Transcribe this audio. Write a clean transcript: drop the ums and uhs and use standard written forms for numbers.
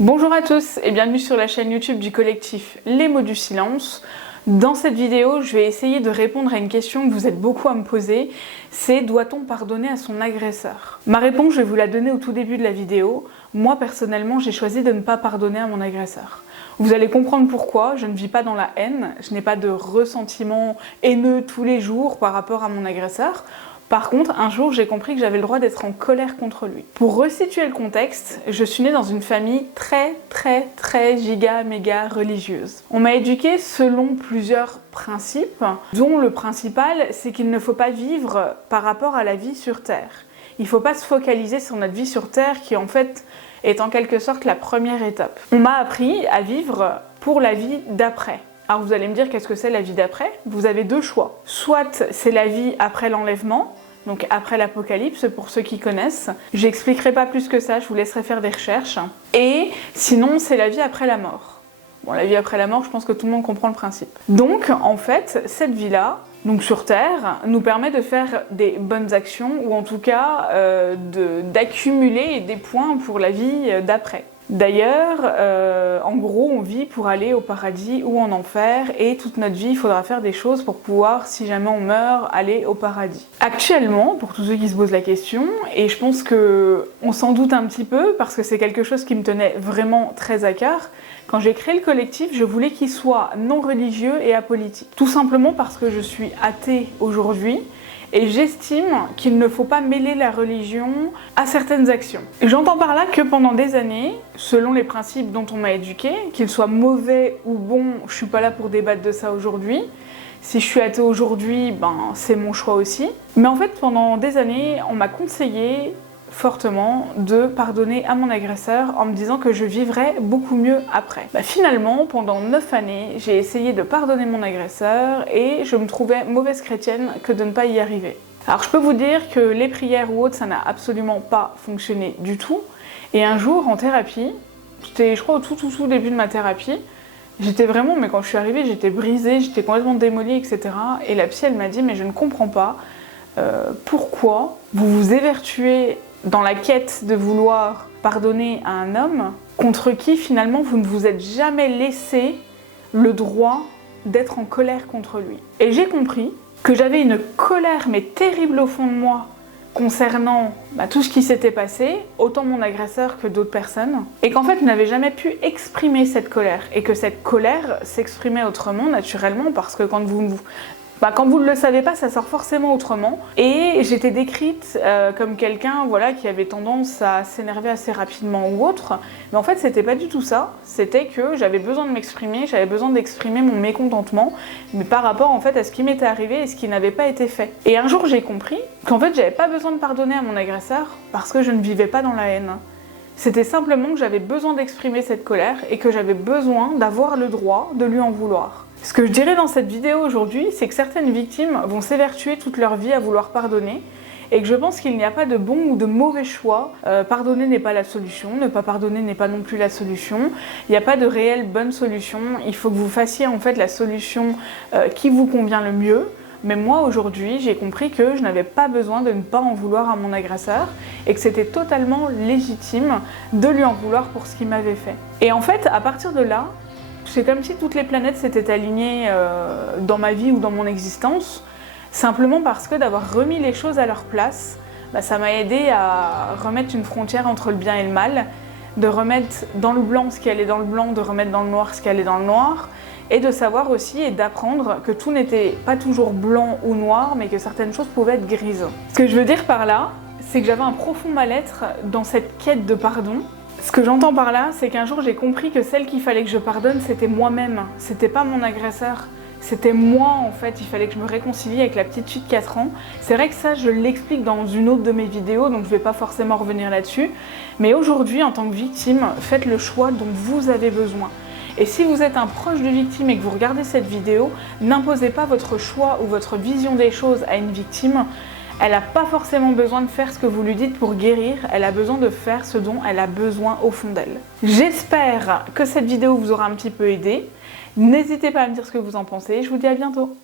Bonjour à tous et bienvenue sur la chaîne YouTube du collectif Les Mots du Silence. Dans cette vidéo, je vais essayer de répondre à une question que vous êtes beaucoup à me poser, c'est doit-on pardonner à son agresseur? Ma réponse, je vais vous la donner au tout début de la vidéo. Moi, personnellement, j'ai choisi de ne pas pardonner à mon agresseur. Vous allez comprendre pourquoi, je ne vis pas dans la haine, je n'ai pas de ressentiment haineux tous les jours par rapport à mon agresseur. Par contre, un jour, j'ai compris que j'avais le droit d'être en colère contre lui. Pour resituer le contexte, je suis née dans une famille très giga méga religieuse. On m'a éduquée selon plusieurs principes, dont le principal, c'est qu'il ne faut pas vivre par rapport à la vie sur Terre. Il ne faut pas se focaliser sur notre vie sur Terre qui en fait est en quelque sorte la première étape. On m'a appris à vivre pour la vie d'après. Alors vous allez me dire qu'est-ce que c'est la vie d'après? Vous avez deux choix. Soit c'est la vie après l'enlèvement, donc après l'apocalypse pour ceux qui connaissent. J'expliquerai pas plus que ça, je vous laisserai faire des recherches. Et sinon c'est la vie après la mort. Bon, la vie après la mort, je pense que tout le monde comprend le principe. Donc en fait, cette vie-là, donc sur Terre, nous permet de faire des bonnes actions ou en tout cas d'accumuler des points pour la vie d'après. D'ailleurs, en gros, on vit pour aller au paradis ou en enfer et toute notre vie, il faudra faire des choses pour pouvoir, si jamais on meurt, aller au paradis. Actuellement, pour tous ceux qui se posent la question, et je pense qu'on s'en doute un petit peu parce que c'est quelque chose qui me tenait vraiment très à cœur, quand j'ai créé le collectif, je voulais qu'il soit non religieux et apolitique. Tout simplement parce que je suis athée aujourd'hui, et j'estime qu'il ne faut pas mêler la religion à certaines actions. J'entends par là que pendant des années, selon les principes dont on m'a éduqué, qu'ils soient mauvais ou bons, je suis pas là pour débattre de ça aujourd'hui. Si je suis athée aujourd'hui, c'est mon choix aussi. Mais en fait, pendant des années, on m'a conseillé fortement de pardonner à mon agresseur en me disant que je vivrais beaucoup mieux après. Finalement, pendant 9 années, j'ai essayé de pardonner mon agresseur et je me trouvais mauvaise chrétienne que de ne pas y arriver. Alors je peux vous dire que les prières ou autres, ça n'a absolument pas fonctionné du tout. Et un jour, en thérapie, c'était je crois au tout début de ma thérapie, j'étais vraiment, mais quand je suis arrivée, j'étais brisée, j'étais complètement démolie, etc. Et la psy, elle m'a dit, mais je ne comprends pas pourquoi vous vous évertuez dans la quête de vouloir pardonner à un homme contre qui finalement vous ne vous êtes jamais laissé le droit d'être en colère contre lui. Et j'ai compris que j'avais une colère mais terrible au fond de moi concernant tout ce qui s'était passé, autant mon agresseur que d'autres personnes, et qu'en fait je n'avais jamais pu exprimer cette colère, et que cette colère s'exprimait autrement naturellement parce que quand vous ne le savez pas, ça sort forcément autrement. Et j'étais décrite comme quelqu'un qui avait tendance à s'énerver assez rapidement ou autre. Mais en fait, c'était pas du tout ça. C'était que j'avais besoin de m'exprimer, j'avais besoin d'exprimer mon mécontentement, mais par rapport en fait à ce qui m'était arrivé et ce qui n'avait pas été fait. Et un jour, j'ai compris qu'en fait, j'avais pas besoin de pardonner à mon agresseur parce que je ne vivais pas dans la haine. C'était simplement que j'avais besoin d'exprimer cette colère et que j'avais besoin d'avoir le droit de lui en vouloir. Ce que je dirais dans cette vidéo aujourd'hui, c'est que certaines victimes vont s'évertuer toute leur vie à vouloir pardonner et que je pense qu'il n'y a pas de bon ou de mauvais choix. Pardonner n'est pas la solution, ne pas pardonner n'est pas non plus la solution. Il n'y a pas de réelle bonne solution. Il faut que vous fassiez en fait la solution qui vous convient le mieux. Mais moi aujourd'hui, j'ai compris que je n'avais pas besoin de ne pas en vouloir à mon agresseur et que c'était totalement légitime de lui en vouloir pour ce qu'il m'avait fait. Et en fait, à partir de là, c'est comme si toutes les planètes s'étaient alignées dans ma vie ou dans mon existence, simplement parce que d'avoir remis les choses à leur place, ça m'a aidé à remettre une frontière entre le bien et le mal, de remettre dans le blanc ce qui allait dans le blanc, de remettre dans le noir ce qui allait dans le noir, et de savoir aussi et d'apprendre que tout n'était pas toujours blanc ou noir, mais que certaines choses pouvaient être grises. Ce que je veux dire par là, c'est que j'avais un profond mal-être dans cette quête de pardon. Ce que j'entends par là, c'est qu'un jour j'ai compris que celle qu'il fallait que je pardonne, c'était moi-même, c'était pas mon agresseur. C'était moi en fait, il fallait que je me réconcilie avec la petite fille de 4 ans. C'est vrai que ça, je l'explique dans une autre de mes vidéos, donc je vais pas forcément revenir là-dessus. Mais aujourd'hui, en tant que victime, faites le choix dont vous avez besoin. Et si vous êtes un proche de victime et que vous regardez cette vidéo, n'imposez pas votre choix ou votre vision des choses à une victime. Elle n'a pas forcément besoin de faire ce que vous lui dites pour guérir, elle a besoin de faire ce dont elle a besoin au fond d'elle. J'espère que cette vidéo vous aura un petit peu aidé. N'hésitez pas à me dire ce que vous en pensez, je vous dis à bientôt.